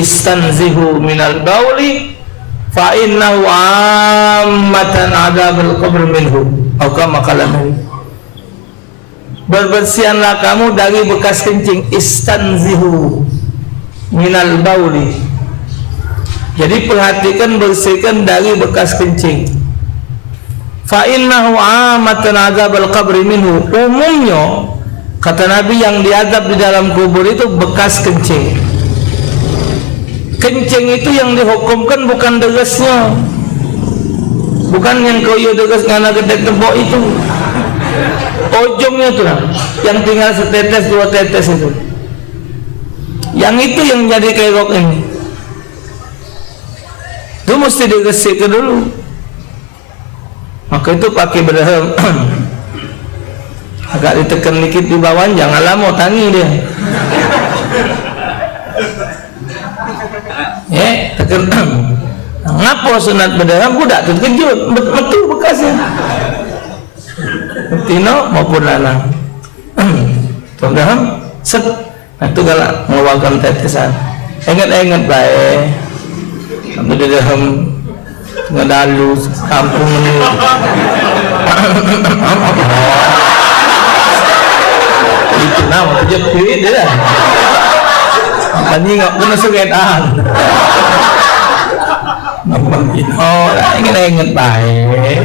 Istanzihu minal bauli fa innahu ammatan adzabul qabr minhu atau kama qala Nabi. Berbersihanlah kamu dari bekas kencing. Istanzihu minal bauli, jadi perhatikan, bersihkan dari bekas kencing. Fa innahu ammatan adzabul qabr minhu, umumnya kata Nabi yang diazab di dalam kubur itu bekas kencing. Kencing itu yang dihukumkan bukan degesnya, bukan yang kau deges karena gede tembok itu, ujungnya itu lah, yang tinggal setetes dua tetes itu, yang itu yang jadi kegok ini, itu mesti digesik dulu. Maka itu pakai berhem, agak ditekan dikit di bawah, jangan lama tangi dia. Tekan ngapa sunat berdarah budak terkejut betul bekasnya tino maupun lanang tondam set itu galak ngeluarkan tetesan. Ingat baik kamu di dalam ngedalu kampung ini itu nama jepit dia makanya nggak pernah sugetan. Oh, ingat baik.